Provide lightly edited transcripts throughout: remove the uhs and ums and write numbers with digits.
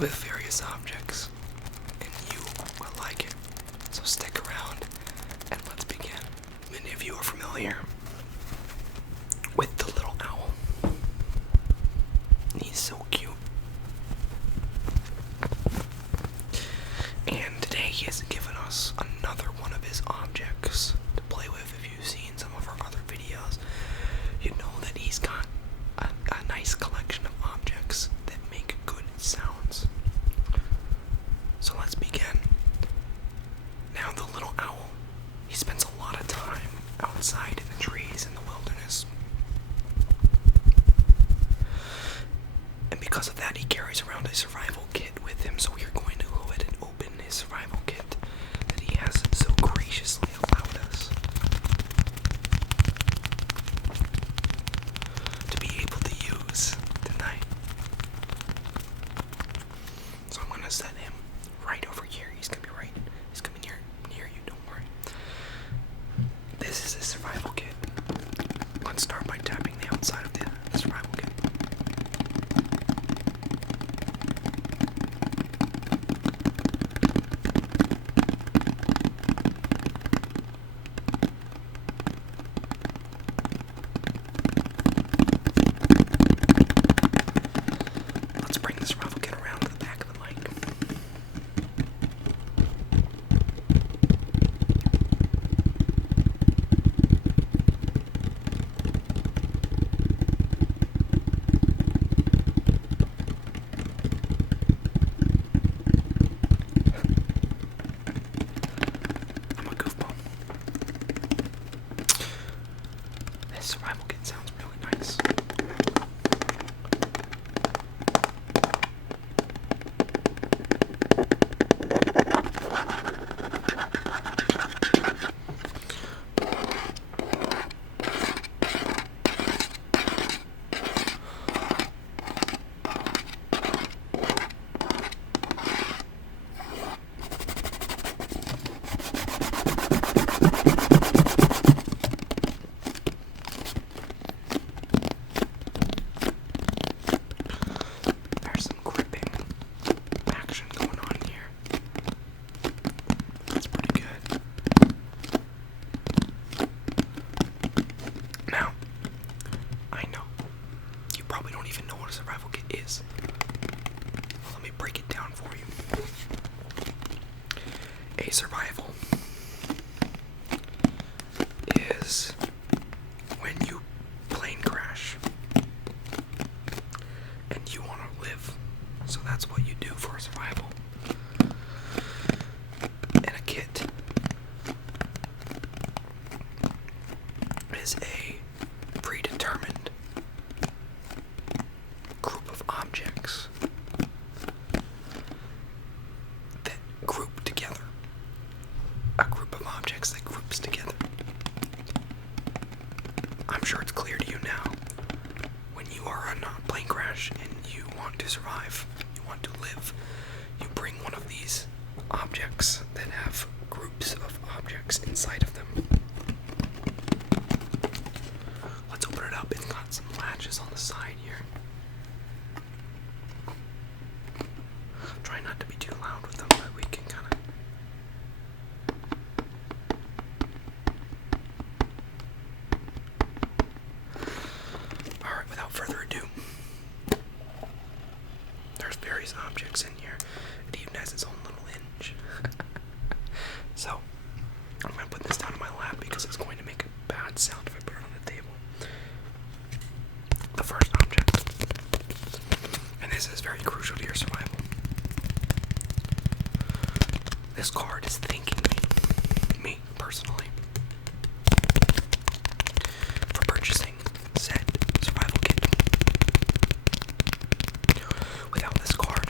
with various objects, and you will like it. So stick around and let's begin. Many of you are familiar with the little owl. He's so cute. And today he has given us another one of his objects to play with. If you've seen some of our other videos, you know that he's got a nice collection of objects that make good sounds. So let's begin. Now the little owl, he spends a lot of time outside in the trees in the wilderness. And because of that, he carries around a survival kit with him, so we are going to go ahead and open his survival kit that he has so graciously allowed us to be able to use tonight. So I'm going to set him right over here. He's going to be near you, don't worry. This is his survival kit. Let's start by tapping the outside of the survival kit. Let's bring the survival kit around to the back of the mic. I'm a goofball. This survival kit sounds really nice. There's some gripping action going on here. That's pretty good. Now, I know you probably don't even know what a survival kit is. Well, let me break it down for you. A survival is when you plane crash and you want to live. So that's what you do for survival. And a kit is a predetermined group of objects that group together. A group of objects that groups together. I'm sure it's clear to you now. When you are on a plane crash and you want to survive, you want to live, you bring one of these objects that have groups of objects inside of them. Let's open it up. It's got some latches on the side here. Try not to be too loud with them, but we can kind of... Alright, without further ado, there's various objects in here. It even has its own little hinge. So, I'm going to put this down in my lap because it's going to make a bad sound if I put it on the table. The first object, and this is very crucial to your survival. This card is thanking me personally, for purchasing said survival kit. Without this card,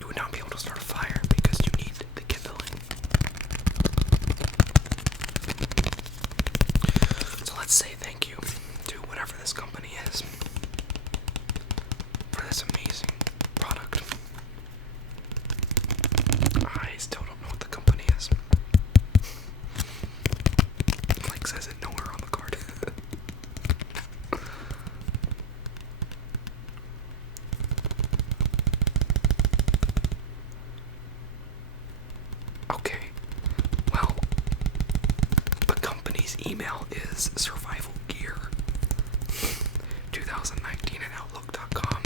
you would not be able to start a fire because you need the kindling. So let's say thank you to whatever this company is for this amazing product. I still don't know what the company is. Like says it nowhere on the card. is Survival Gear 2019 at Outlook.com.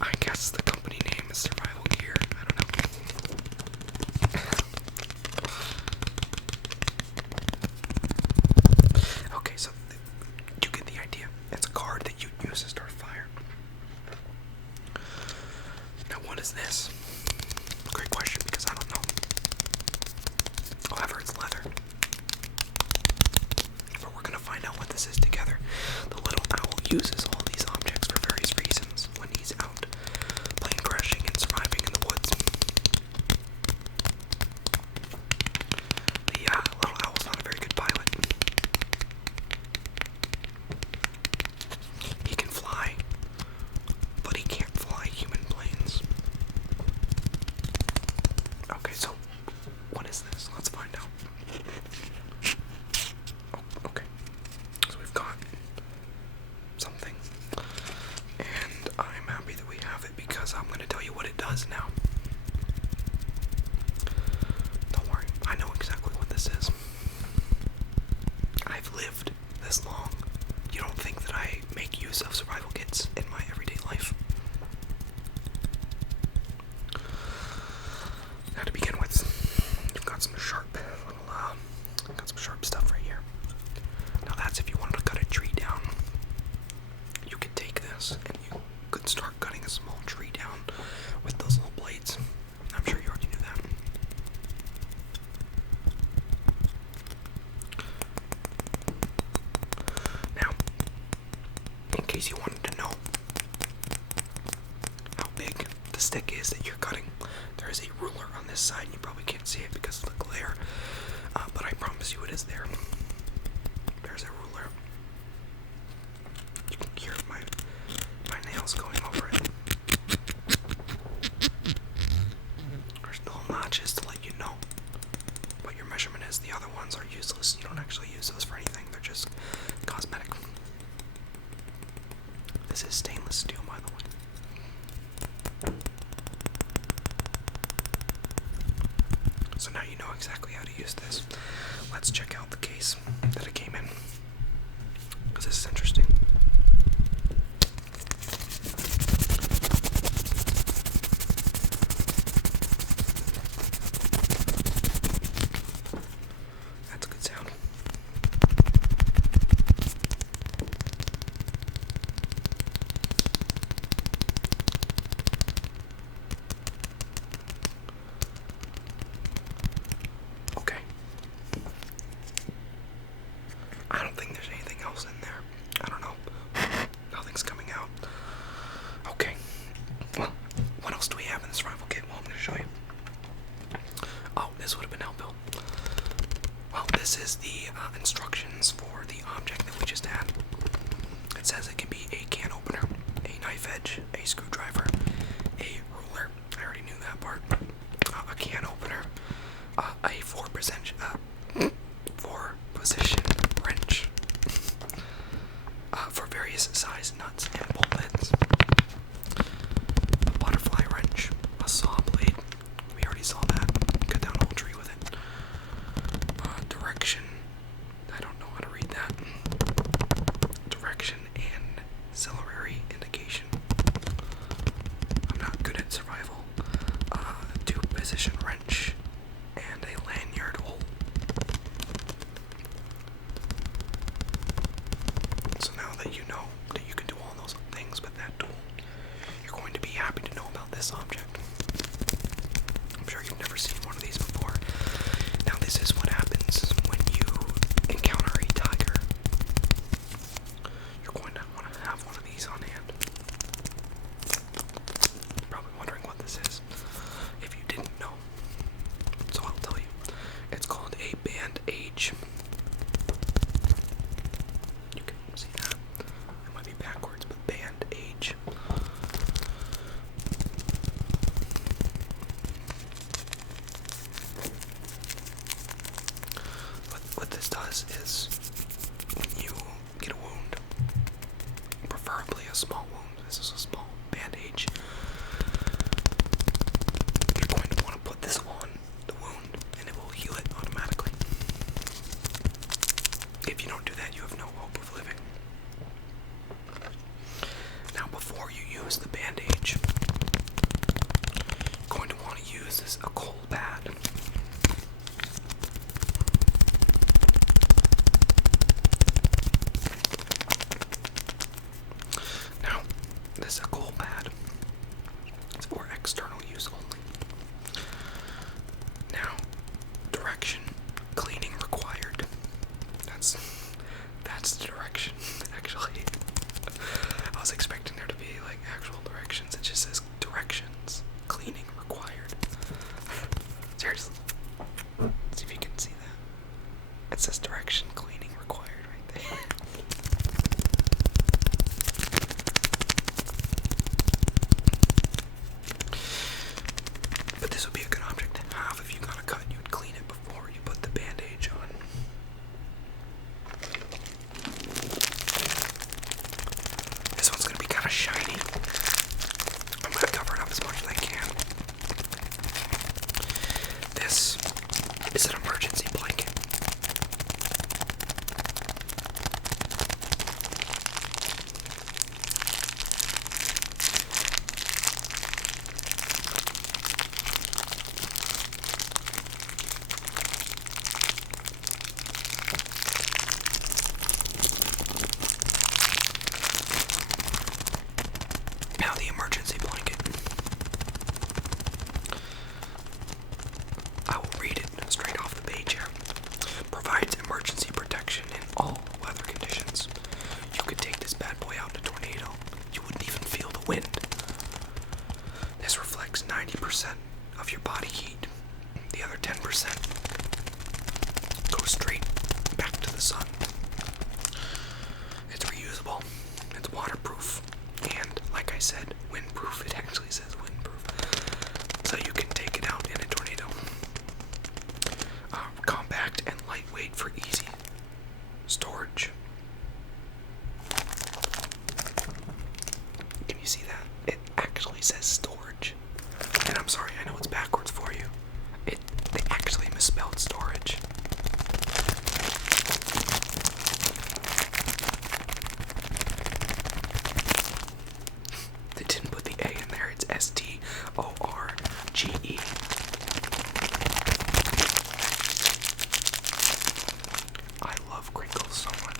I guess the company name is Survival Gear. I don't know. Okay, so you get the idea. It's a card that you'd use to start a fire. Now, what is this? Great question, because I don't know. However, it's leather. But we're gonna find out what this is together. The little owl uses all these objects for various reasons when he's out plane crashing and surviving in the woods. The little owl's not a very good pilot. He can fly, but he can't fly human planes. Okay, so what is this? Let's find out. Oh, okay. So we've got something, and I'm happy that we have it because I'm going to tell you what it does now. Don't worry, I know exactly what this is. I've lived this long. You don't think that I make use of survival kits in my everyday life? Now, to begin with, you've got some sharp stuff right here. Now, that's if you wanted to cut a tree down. You could take this and you could start cutting a small tree down with those little blades. I'm sure you already knew that. Now, in case you wanted to know how big the stick is that you're cutting, there is a ruler on this side, and you probably can't see it because of the glare, but I promise you it is there. There's a ruler. You can hear my nails going over it. There's little notches to let you know what your measurement is. The other ones are useless. You don't actually use those for anything. They're just cosmetic. This is stainless steel, by the way. So now you know exactly how to use this. Let's check out the case that it came in, because this is interesting. That's a good sound. Okay. I don't think there's anything else in there. I don't know. Nothing's coming out. Okay. Well, what else do we have in the survival kit? Well, I'm going to show you. Oh, this would have been helpful. Well, this is the instructions for the object that we just had. It says it can be a can opener, a knife edge, a screwdriver, a ruler. I already knew that part. A can opener, a four-position wrench for various size nuts and bolt heads, a butterfly wrench, a saw blade. We already saw that. Cut down a whole tree with it. Direction. I don't know how to read that. Direction and auxiliary indication. I'm not good at survival. Two-position wrench and a lanyard hole. So now that you know that you can do all those things with that tool, you're going to be happy to know about this object. I'm sure you've never seen one of these before. Now, this is what happens when you encounter a tiger. You're going to want to have one of these on hand. You're probably wondering what this is, if you didn't know. So I'll tell you. It's called a bandage. You can see that. It might be backwards, but bandage. What this does is, when you get a wound, preferably a small wound, this is a small bandage, you're going to want to put this on the wound, and it will heal it automatically. If you don't do that, you have no hope of living. Now, before you use the bandage, you're going to want to use a cold pad. Now, this is a cold pad. It's for external use only. Now, direction, cleaning required. That's the direction, actually. I was expecting there to be like actual directions. It just says directions, cleaning required. Seriously. See if you can see that. It says direction, cleaning required right there. But this would be a good object to have if you got a cut. You would clean it before you put the bandage on. This one's gonna be kind of shiny. I'm gonna cover it up as much as I can. This is an emergency blanket. Now the emergency blanket. I will read it straight off the page here. Provides emergency protection in all weather conditions. You could take this bad boy out in a tornado. You wouldn't even feel the wind. This reflects 90% of your body heat. The other 10% goes straight back to the sun. It's reusable. It's waterproof. And, like I said, windproof. It actually says windproof. So you can take it out in a tornado. Compact and lightweight for easy storage. Can you see that? It actually says storage. And I'm sorry, I know it's backwards for you. They actually misspelled storage. They didn't put the A in there. It's STORGE. I love crinkles so much.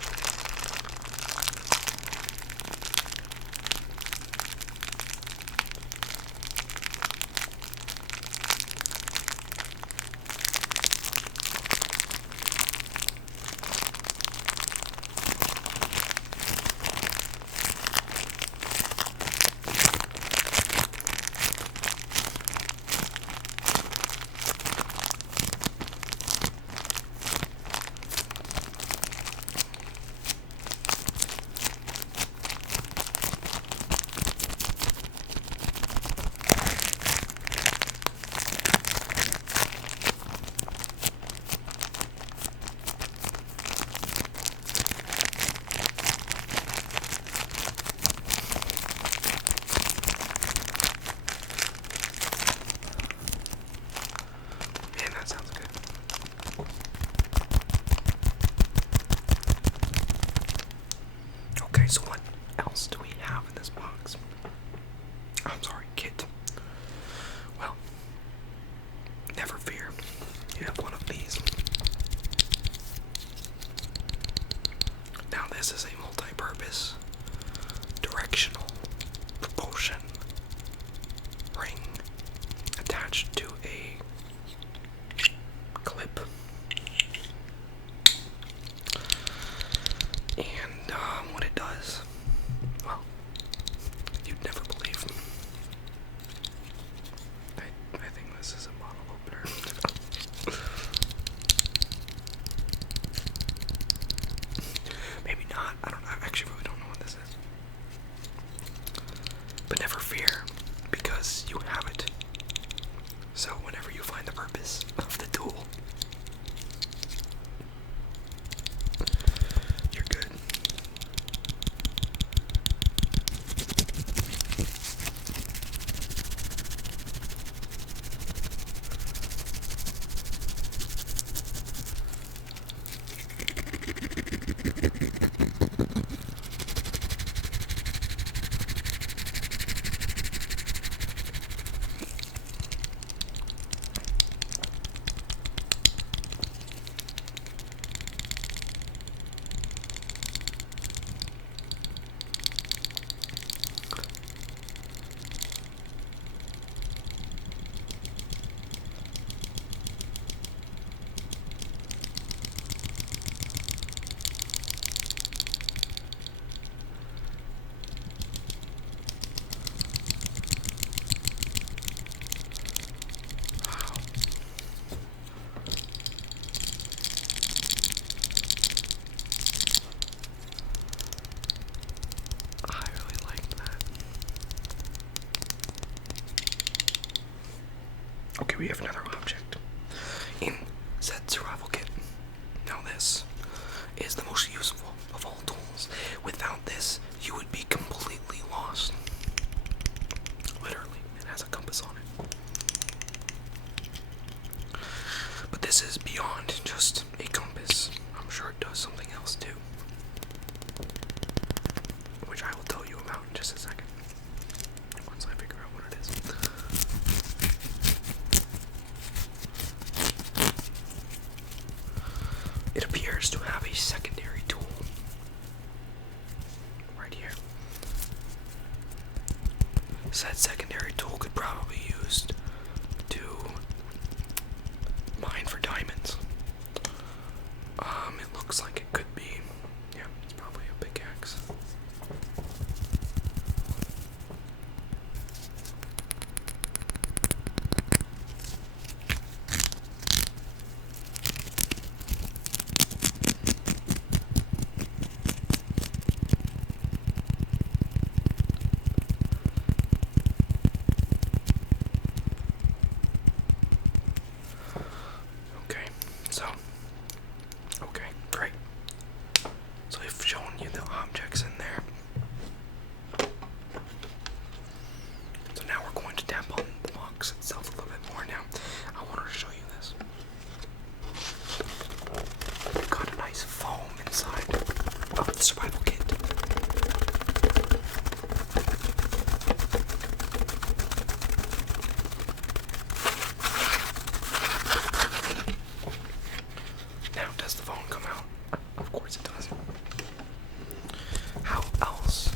Man, that sounds good. Okay, so what else do we have in this box? I'm sorry, kit. Well, never fear. You have one of these. Now this is a multi-purpose directional propulsion ring attached to a clip. And what it does, well, you'd never believe. I think this is a bottle opener. Maybe not. I don't know. I actually really don't know what this is. But never fear, because you have it. So whenever you find the purpose of the tool, you're good. Okay, we have another object in said survival kit. Now this is the most useful of all tools. Without this, you would be completely lost. Literally, it has a compass on it. But this is beyond just a compass. I'm sure it does something else too, which I will tell you about in just a second, once I figure out what it is. It appears to have a secondary tool right here. Said secondary tool could probably be used to mine for diamonds. It looks like it could be. Yeah, it's probably a pickaxe. Okay, great. So I've shown you the objects in there. So now we're going to tap on the box itself a little bit more now. I wanted to show you this. We've got a nice foam inside of the survival kit. Now, does the phone come out? Of course it does. How else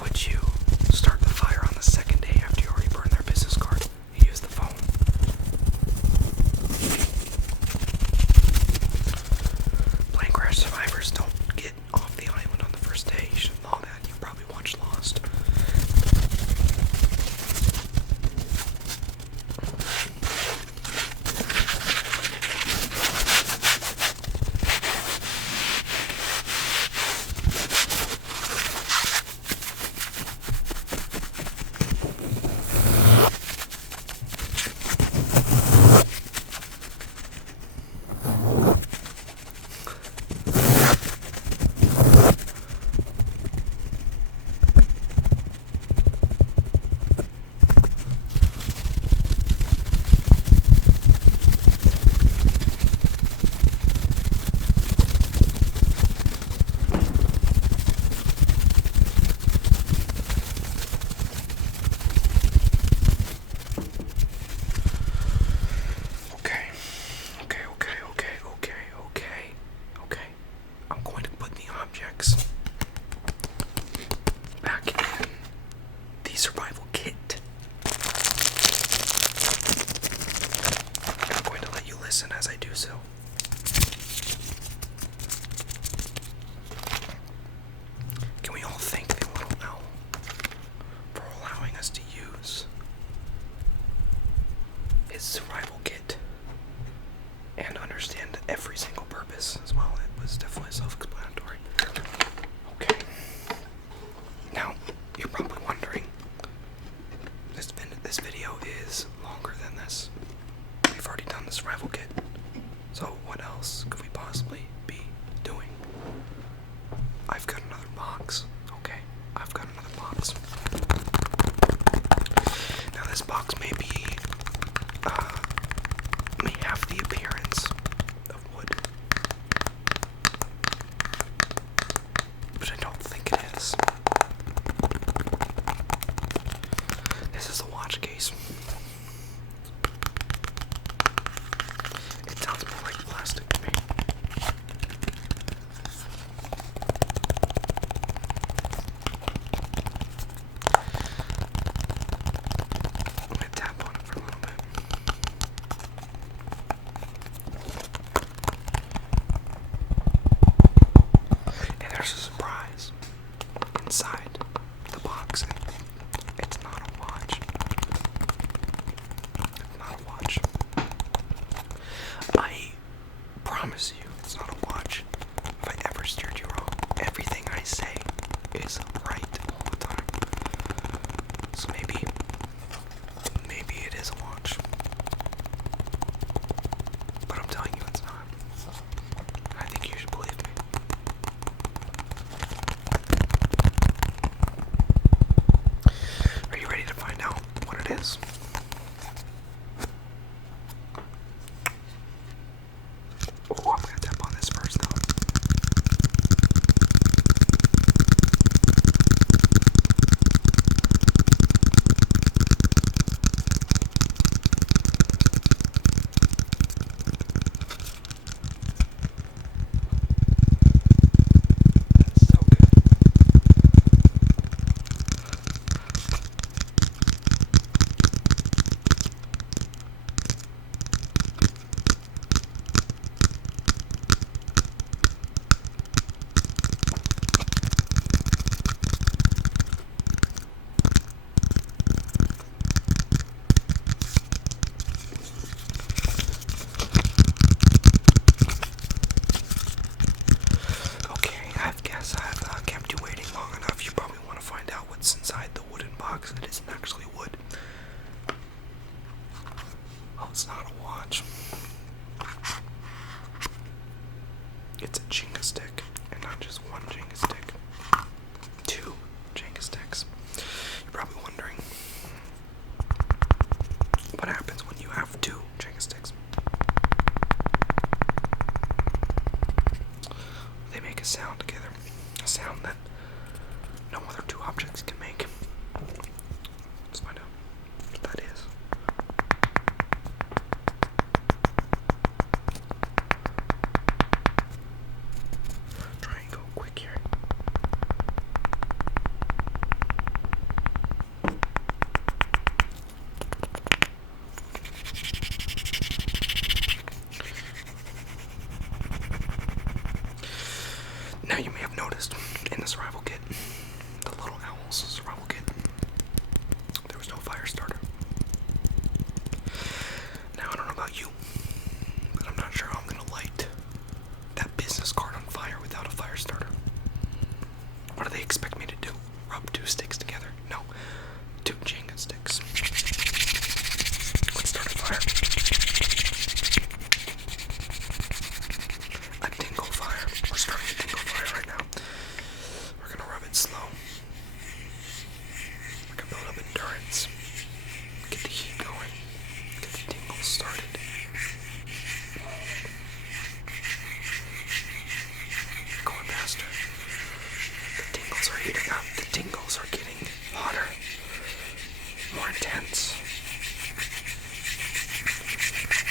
would you start the fire on the second day after you already burned their business card? You use the phone. Plane crash survivors don't get off the island on the first day. You should know that. You probably watched Lost. Okay. I'm going to put the objects back in the survival kit. I'm going to let you listen as I do so. Can we all thank the little owl for allowing us to use his survival kit and understand every single purpose as well? It was definitely self-explanatory. Okay. Now, you're probably wondering, this video is longer than this. We've already done the survival kit. So what else could we possibly be doing? I've got another box. Okay, I've got another box. Now this box may have the appearance of wood, but I don't think it is. This is a watch case. It sounds more like plastic to me. I'm gonna tap on it for a little bit. And there's a surprise inside the box. It's not a watch. It's not a watch. I promise you, it's not a watch. If I ever steered you wrong, everything I say is right all the time. So maybe it is a watch. Jenga stick, and not just one Jenga stick. 2 Jenga sticks. You're probably wondering what happens when you have 2 Jenga sticks. They make a sound together, a sound that no other 2 objects can make. Let's find out what that is. Try and go quick here. Now you may have noticed in the survival kit, the Little Owls survival kit, there was no fire starter. Now I don't know about you, but I'm not sure how I'm gonna light that business card on fire without a fire starter. What do they expect me to do? Rub 2 sticks together? No, 2 Jenga sticks. Let's start a fire. A dingle fire. We're starting a dingle fire right now. We're gonna rub it slow. We're gonna build up endurance. Get the heat going. Get the tingles started. Going faster. The tingles are heating up. The tingles are getting hotter. More intense.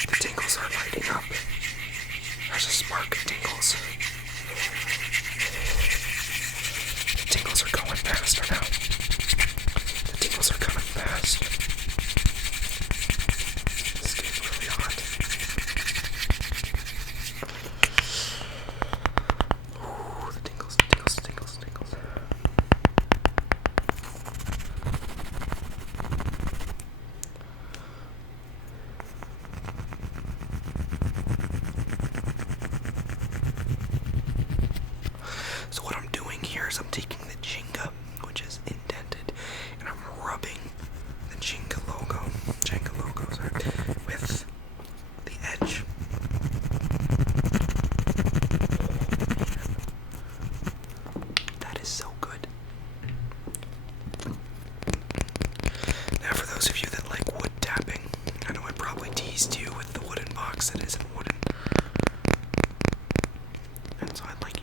The tingles are lighting up. There's a spark of tingles. The tingles are going faster now. The tingles are coming fast. It's getting really hot. Ooh, the tingles, the tingles, the tingles, the tingles. So what I'm doing here is I'm taking the Jenga, which is indented, and I'm rubbing the Jenga logo, sorry, with the edge. That is so good. Now for those of you that like wood tapping, I know I probably teased you with the wooden box that isn't wooden. And so I'd like